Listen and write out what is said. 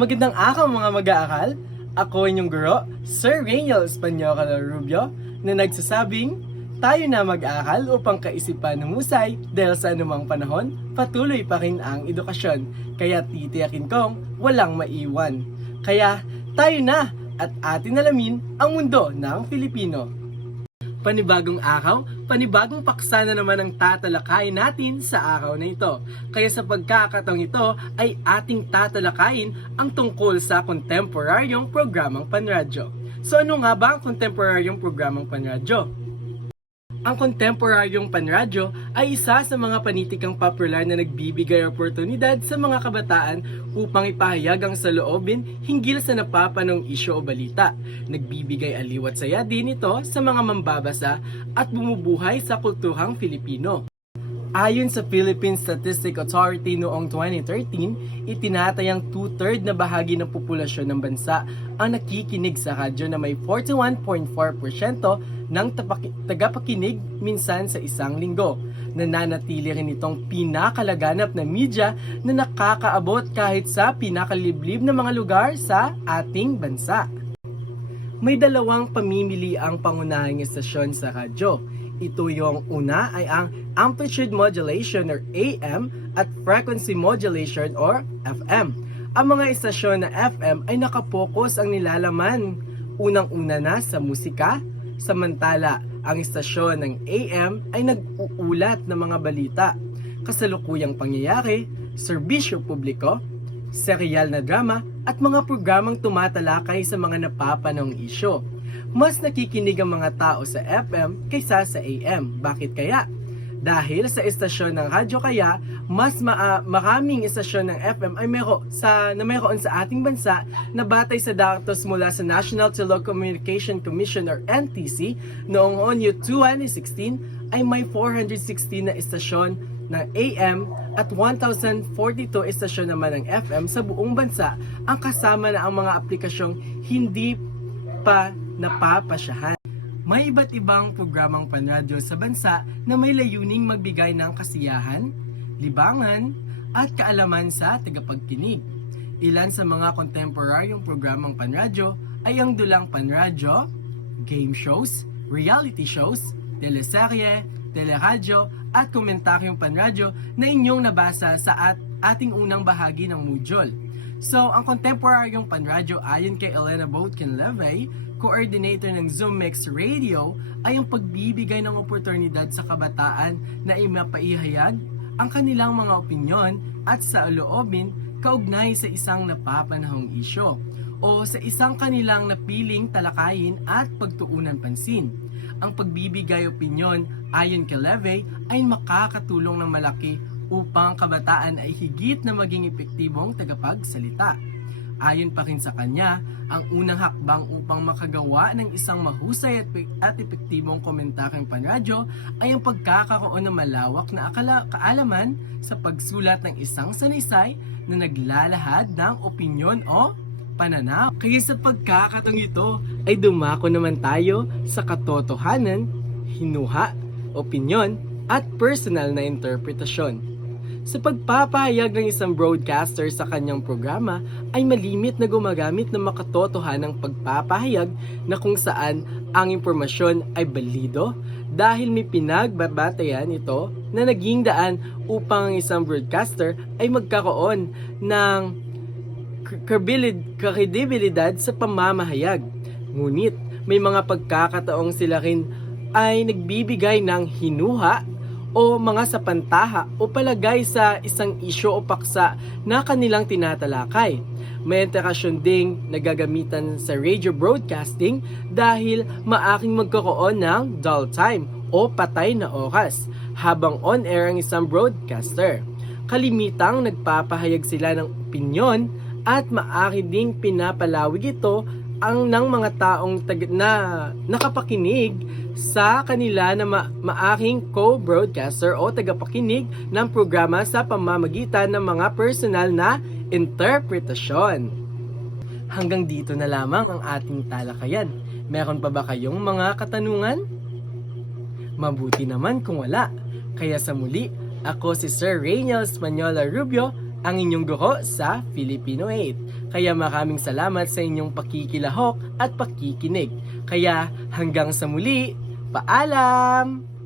Magandang araw mga mag-aaral. Ako inyong guro, Sir Rainiel Espanyol Rubio, na nagsasabing, tayo na mag-aaral upang kaisipan humusay dahil sa anumang panahon, patuloy pa rin ang edukasyon. Kaya titiyakin kong walang maiwan. Kaya tayo na at atin alamin ang mundo ng Filipino. Panibagong araw, panibagong paksa na naman ang tatalakayin natin sa araw na ito. Kaya sa pagkakataong ito ay ating tatalakayin ang tungkol sa kontemporaryong programang panradyo. So ano nga ba ang kontemporaryong programang panradyo? Ang kontemporaryong panradyo ay isa sa mga panitikang popular na nagbibigay oportunidad sa mga kabataan upang ipahayag ang saloobin hinggil sa napapanong isyu o balita. Nagbibigay aliw at saya din ito sa mga mambabasa at bumubuhay sa kulturang Filipino. Ayon sa Philippine Statistics Authority noong 2013, itinatayang 2/3 na bahagi ng populasyon ng bansa ang nakikinig sa radyo na may 41.4% ng tagapakinig minsan sa isang linggo. Nananatili rin itong pinakalaganap na media na nakakaabot kahit sa pinakaliblib na mga lugar sa ating bansa. May dalawang pamimili ang pangunahing estasyon sa radyo. Ito yung una ay ang amplitude modulation or AM at frequency modulation or FM. Ang mga istasyon na FM ay nakapokus ang nilalaman unang-una na sa musika, samantala ang istasyon ng AM ay nag-uulat ng mga balita, kasalukuyang pangyayari, serbisyo publiko, serial na drama at mga programang tumatalakay sa mga napapanong isyu. Mas nakikinig ang mga tao sa FM kaysa sa AM. Bakit kaya? Dahil sa istasyon ng radyo kaya, mas maraming istasyon ng FM ay mayroon sa ating bansa na batay sa datos mula sa National Telecommunication Commission or NTC noong Hunyo 2016 ay may 416 na istasyon ng AM at 1,042 istasyon naman ng FM sa buong bansa ang kasama na ang mga aplikasyong hindi pa napapasyahan. May iba't ibang programang panradyo sa bansa na may layuning magbigay ng kasiyahan, libangan, at kaalaman sa tagapagkinig. Ilan sa mga kontemporaryong programang panradyo ay ang dulang panradyo, game shows, reality shows, teleserye, teleradyo, at komentaryong panradyo na inyong nabasa sa ating unang bahagi ng module. So, ang kontemporaryong panradyo ayon kay Elena Boatkin-Levy, coordinator ng Zoom Mix Radio, ay ang pagbibigay ng oportunidad sa kabataan na imapaihayag ang kanilang mga opinyon at saloobin kaugnay sa isang napapanahong isyu o sa isang kanilang napiling talakayin at pagtuunan pansin. Ang pagbibigay opinyon ayon kay Levy ay makakatulong ng malaki upang kabataan ay higit na maging epektibong tagapagsalita. Ayon pa rin sa kanya, ang unang hakbang upang makagawa ng isang mahusay at epektibong komentaryong panradyo ay ang pagkakaroon ng malawak na kaalaman sa pagsulat ng isang sanaysay na naglalahad ng opinyon o pananaw. Kaya sa pagkakataong ito ay dumako naman tayo sa katotohanan, hinuha, opinyon at personal na interpretasyon. Sa pagpapahayag ng isang broadcaster sa kanyang programa ay malimit na gumagamit ng makatotohanang pagpapahayag na kung saan ang impormasyon ay balido dahil may pinagbabatayan ito na naging daan upang ang isang broadcaster ay magkaroon ng kredibilidad sa pamamahayag. Ngunit may mga pagkakataong sila rin ay nagbibigay ng hinuha o mga sapantaha o palagay sa isang isyu o paksa na kanilang tinatalakay. May interakasyon ding nagagamitan sa radio broadcasting dahil maaring magkaroon ng dull time o patay na oras habang on-air ang isang broadcaster. Kalimitang nagpapahayag sila ng opinyon at maaari ding pinapalawig ito ng mga taong na nakapakinig sa kanila na maaring co-broadcaster o tagapakinig ng programa sa pamamagitan ng mga personal na interpretasyon. Hanggang dito na lamang ang ating talakayan. Meron pa ba kayong mga katanungan? Mabuti naman kung wala. Kaya sa muli, ako si Sir Rainiel Espanyol Rubio, ang inyong guro sa Filipino 8. Kaya maraming salamat sa inyong pakikilahok at pakikinig. Kaya hanggang sa muli, paalam!